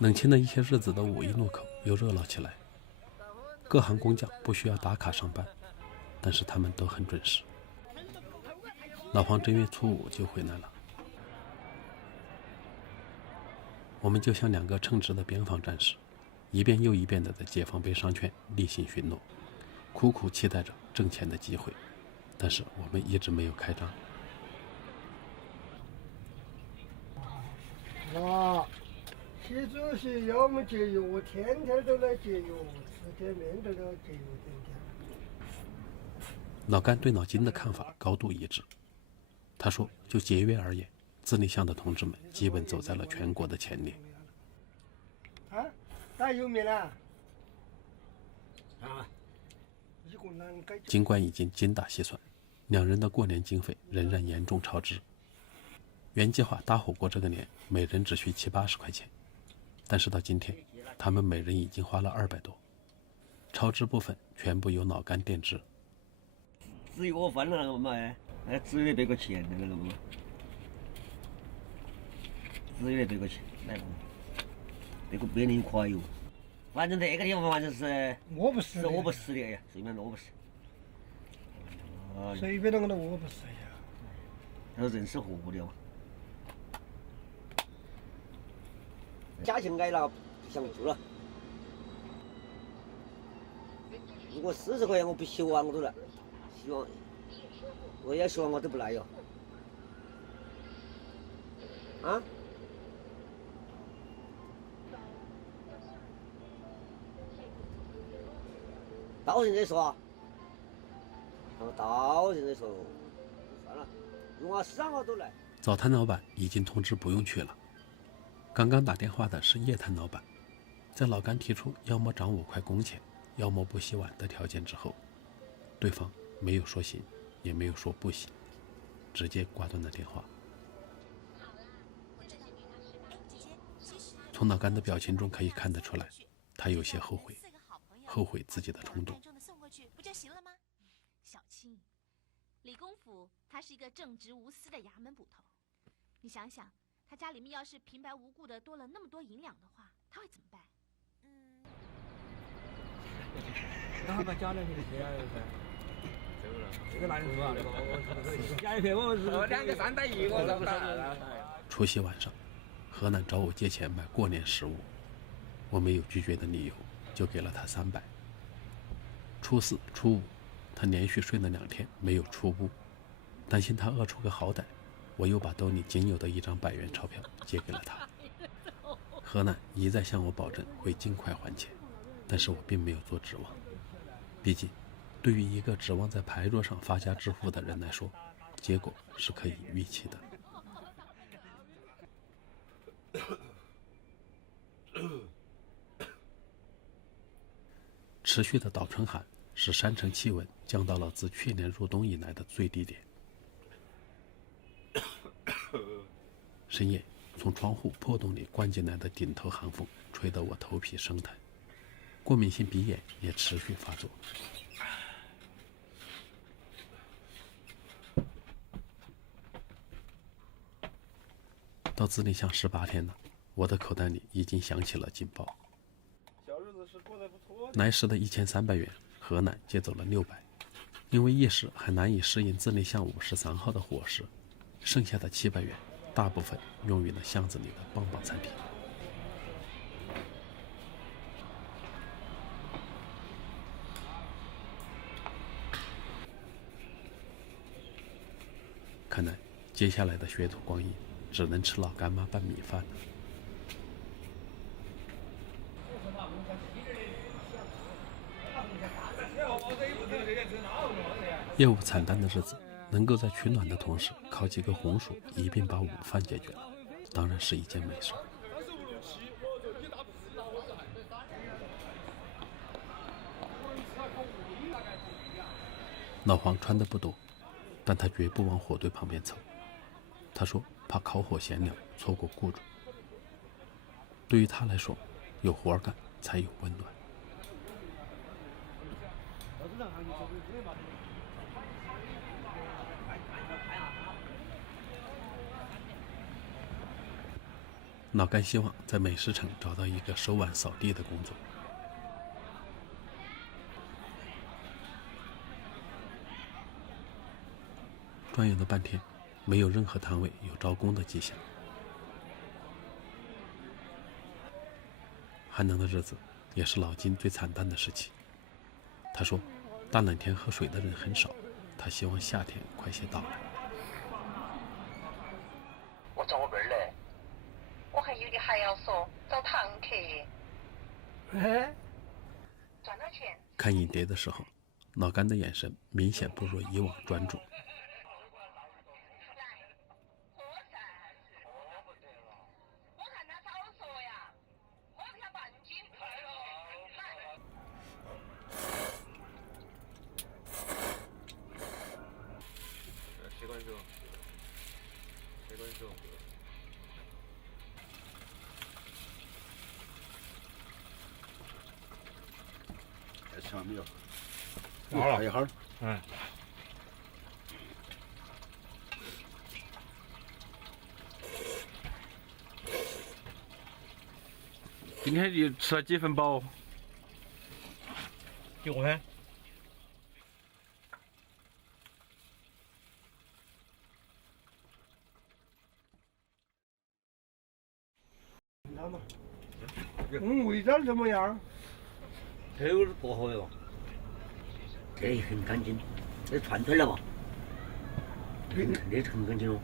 冷清的一些日子的五一路口又热闹起来，各行工匠不需要打卡上班，但是他们都很准时。老黄正月初5就回来了，我们就像2个称职的边防战士，一遍又一遍地在解放碑商圈例行巡逻，苦苦期待着挣钱的机会，但是我们一直没有开张。哇，习主席要么节约，我天天都来节约，吃点面都要节约点点。老甘对老金的看法高度一致，他说就节约而言，自立乡的同志们基本走在了全国的前列。啊，打油面了？啊，尽管已经精打细算，2人的过年经费仍然严重超支。原计划搭火锅这个年每人只需70-80块钱，但是到今天他们每人已经花了200多，超支部分全部由老甘垫支。只有我分了那个嘛，只有别个钱那个嘛，只有别个钱来嘛，别人夸哟，反正这个地方反正是我不是，我不是的呀，随便我不是。随便那个我不是呀。他说人是活的嘛。价钱矮了，不想做了。如果40块钱我不希望我都来，希望我也希望我都不来哟。啊？到现在说，到现在说，算了，用我3号都来。早摊老板已经通知不用去了。刚刚打电话的是夜摊老板，在老甘提出要么涨5块工钱，要么不洗碗的条件之后，对方没有说行，也没有说不行，直接挂断了电话。从老甘的表情中可以看得出来，他有些后悔，后悔自己的冲动。不就行了吗？小青，李公甫他是一个正直无私的衙门捕头，你想想，他家里面要是平白无故的多了那么多银两的话，他会怎么办？那把家里面的钱走了，这个哪里做啊？加一片我2个3袋1我找不到。除夕晚上，河南找我借钱买过年食物，我没有拒绝的理由，就给了他300。初4、初5，他连续睡了2天没有出屋，担心他饿出个好歹，我又把兜里仅有的1张100元钞票借给了他。河南一再向我保证会尽快还钱，但是我并没有做指望，毕竟对于一个指望在牌桌上发家致富的人来说，结果是可以预期的。持续的倒春寒使山城气温降到了自去年入冬以来的最低点。深夜从窗户破洞里灌进来的顶头寒风吹得我头皮生疼，过敏性鼻炎也持续发作。到自立乡18天了，我的口袋里已经响起了警报。来时的1300元，河南借走了600，因为一时还难以适应自立巷53号的伙食，剩下的700元大部分用于了巷子里的棒棒餐厅。看来接下来的学徒光阴只能吃老干妈拌米饭了。业务惨淡的日子，能够在取暖的同时烤几个红薯一并把午饭解决了，当然是一件美事。老黄穿的不多，但他绝不往火堆旁边凑。他说怕烤火闲聊错过雇主。对于他来说，有活干才有温暖。老干希望在美食城找到一个收碗扫地的工作。转悠了半天，没有任何摊位有招工的迹象。寒冷的日子也是老金最惨淡的时期。他说，大冷天喝水的人很少，他希望夏天快些到来。我坐这儿嘞，我还有的还要说找堂客。哎，赚了钱。看影碟的时候，老干的眼神明显不如以往专注。吃完没有？好了一会儿。今天你吃了几份饱？9份。味道怎么样？这有点过火哟。这很干净，这串腿了吧？这很干净哦。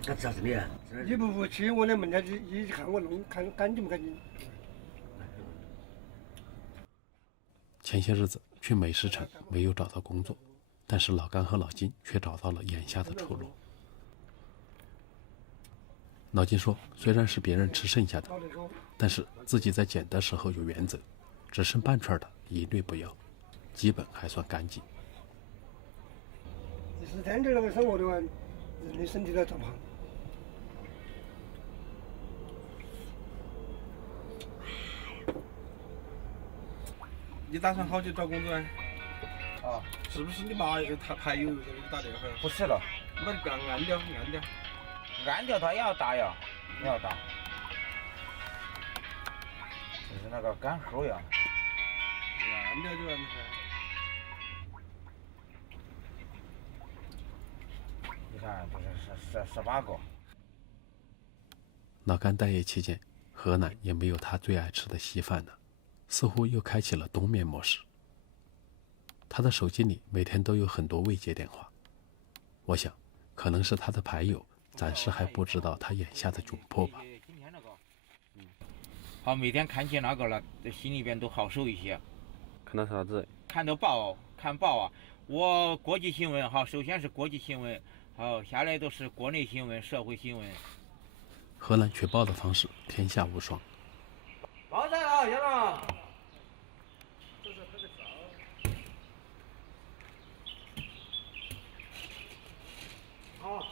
这咋子的啊？你不服气，我来问下你看我弄看干净不干净？前些日子去美食城没有找到工作，但是老干和老金却找到了眼下的出路。老金说，虽然是别人吃剩下的，但是自己在捡的时候有原则，只剩半串的一律不要，基本还算干净。14天这那个生活的话，人的身体都长胖。你打算好久找工作啊？啊，是不是你妈他牌友给你打电话？不是了，那你不要按掉，按掉。按掉它也要打呀，也要打，就是那个干齁呀。按掉就完了噻。你看，这是18个。老干待业期间，河南也没有他最爱吃的稀饭呢，似乎又开启了冬眠模式。他的手机里每天都有很多未接电话，我想，可能是他的牌友暂时还不知道他眼下的窘迫吧。好，每天看见那个了，心里边都好受一些。看到啥子？看报啊！我国际新闻好，首先是国际新闻，好，下来都是国内新闻、社会新闻。河南取报的方式天下无双。报站了，先生。好。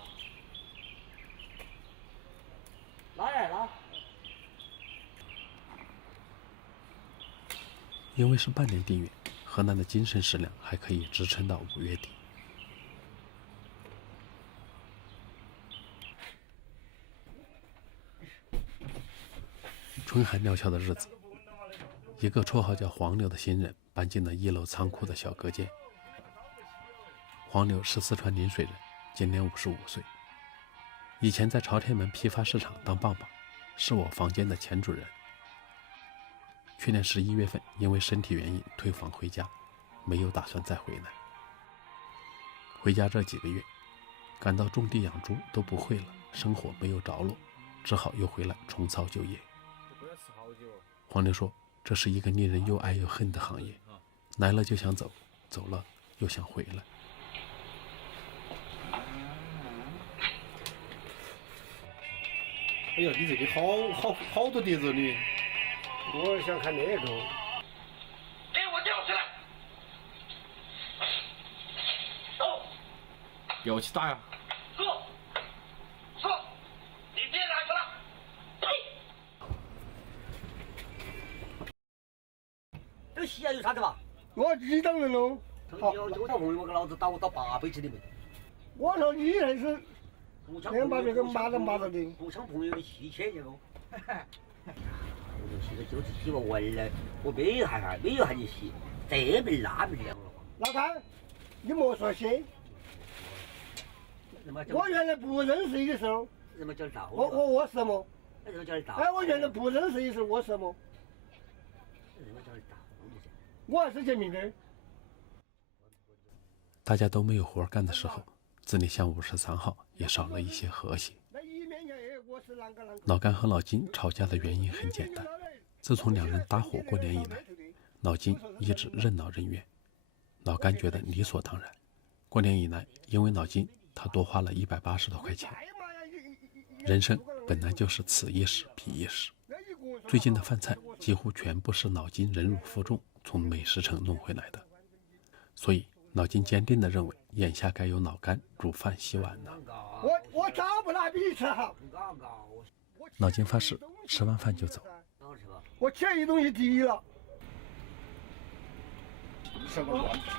拉。因为是半年订阅，河南的精神食粮还可以支撑到5月底。春寒料峭的日子，一个绰号叫黄牛的新人搬进了1楼仓库的小隔间。黄牛是四川宁水人，今年55岁，以前在朝天门批发市场当棒棒，是我房间的前主人。去年11月份因为身体原因退房回家，没有打算再回来。回家这几个月，感到种地养猪都不会了，生活没有着落，只好又回来重操旧业。黄牛说，这是一个令人又爱又恨的行业，来了就想走，走了又想回来。哎呀，你这里好多碟子你。我想看那个。给我吊起来！走！吊起打呀！说，你别拿去了！这个戏啊有啥子吧？我自己当人喽。好，有小朋友跟老子打我打8辈子的没？我说你还是先把这个骂着的。互相朋友的戏切结构。现在就是洗我完了，我没有害怕，没有喊你洗，这边那边的。老干，你莫说些。我原来不认识你的时候，怎么叫道？我什么？怎么叫道？哎，我原来不认识你时候，我什么？怎么叫道？我还是见面的。大家都没有活干的时候，自立巷53号也少了一些和谐。老干和老金吵架的原因很简单，自从两人搭伙过年以来，老金一直任劳任怨，老干觉得理所当然。过年以来，因为老金，他多花了180多块钱。人生本来就是此一时彼一时，最近的饭菜几乎全部是老金忍辱负重从美食城弄回来的，所以老金坚定地认为，眼下该由老干煮饭洗碗了。我找不来比你吃好。老金发誓，吃完饭就走。我这一东西第一了。什么乱整？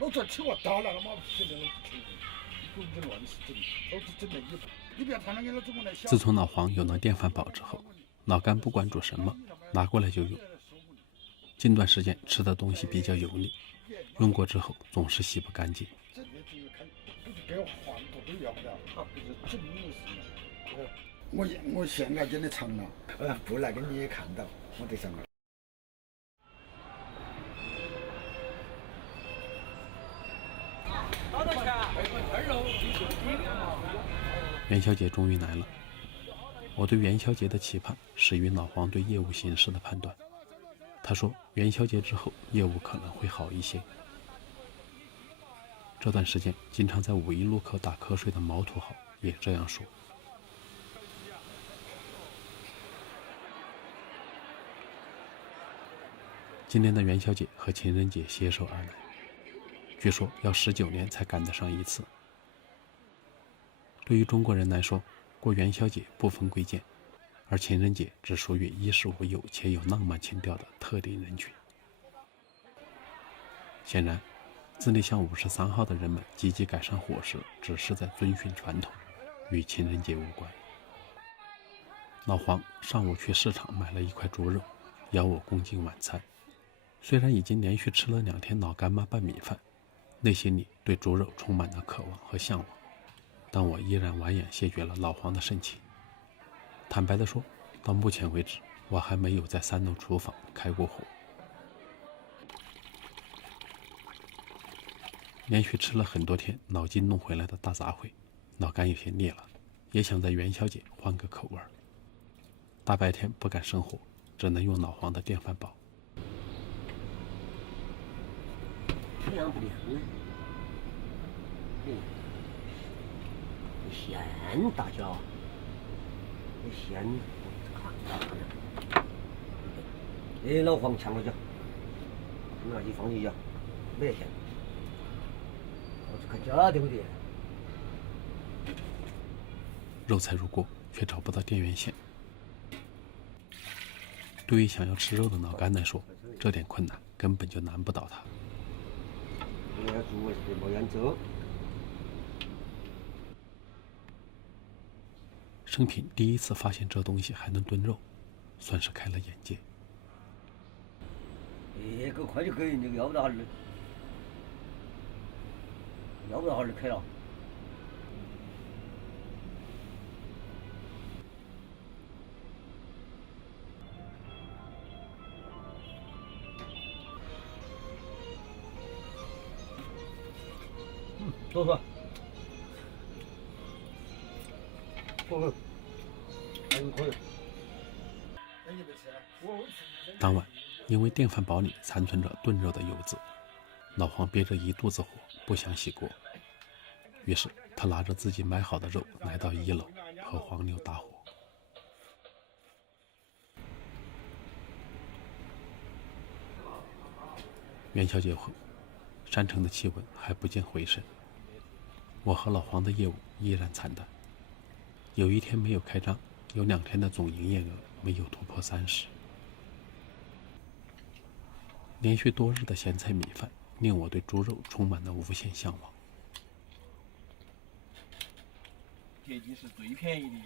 我昨天我到那个马皮的那个乱整，都是整的你不要谈那个中国来想。自从老黄有了电饭煲之后，老干不管煮什么，拿过来就用。近段时间吃的东西比较油腻，用过之后总是洗不干净。给我换过都要不了，就是整的是。我现在真的尝了，不来给你也看到，我得上了。元宵节终于来了，我对元宵节的期盼始于老黄对业务形势的判断。他说元宵节之后业务可能会好一些。这段时间经常在5·1路口打瞌睡的毛土豪也这样说。今年的元宵节和情人节携手而来，据说要19年才赶得上一次。对于中国人来说，过元宵节不分贵贱，而情人节只属于衣食无忧且有浪漫情调的特定人群。显然，自立巷53号的人们积极改善伙食，只是在遵循传统，与情人节无关。老黄上午去市场买了一块猪肉，邀我共进晚餐。虽然已经连续吃了2天老干妈拌米饭，内心里对猪肉充满了渴望和向往，但我依然完眼谢绝了老黄的盛情。坦白地说，到目前为止，我还没有在3楼厨房开过火。连续吃了很多天老金弄回来的大杂烩，老干有些腻了，也想在元宵节换个口味。大白天不敢生火，只能用老黄的电饭煲。亮不亮呢？咸大椒，咸，看，老黄呛了脚，拿去放一下，没得咸。我去看家对不对？肉菜入锅，却找不到电源线。对于想要吃肉的老干来说，这点困难根本就难不倒他。生平第一次发现这东西还能炖肉，算是开了眼界。够快就可以，那个要不到哈儿的，要不到哈儿的开了。多说，可以。当晚，因为电饭煲里残存着炖肉的油渍，老黄憋着一肚子火，不想洗锅。于是他拿着自己买好的肉来到1楼，和黄牛打火。元宵节后，山城的气温还不见回升，我和老黄的业务依然惨淡。有一天没有开张，有2天的总营业额没有突破30。连续多日的咸菜米饭令我对猪肉充满了无限向往。铁鸡是最便宜的，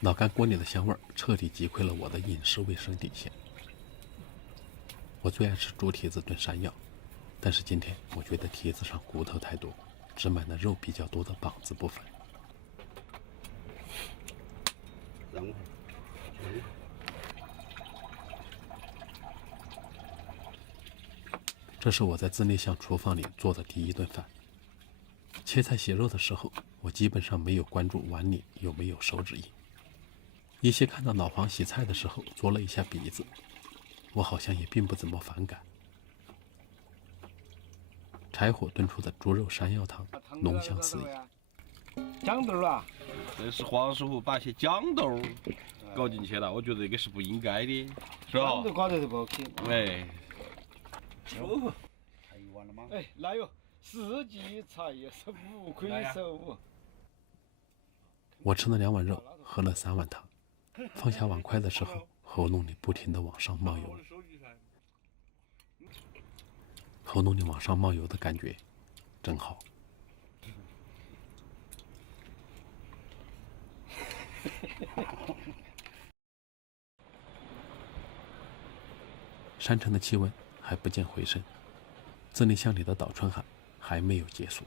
老干锅里的香味儿彻底击溃了我的饮食卫生底线。我最爱吃猪蹄子炖山药，但是今天我觉得蹄子上骨头太多，只买了肉比较多的膀子部分。这是我在自内巷厨房里做的第一顿饭。切菜洗肉的时候，我基本上没有关注碗里有没有手指印。依稀看到老黄洗菜的时候嘬了一下鼻子，我好像也并不怎么反感。柴火炖出的猪肉山药汤，浓香四溢。豇豆啊，这是黄师傅把些豇豆搞进去了，我觉得这个是不应该的，是吧？豇豆搞得都不 OK。哎，哦，还有完了吗？哎，那有4季茶叶是5亏15。我吃了2碗肉，喝了3碗汤，放下碗筷的时候，喉咙里不停地往上冒油。喉咙里往上冒油的感觉真好。山城的气温还不见回升，自内巷里的倒春寒还没有结束。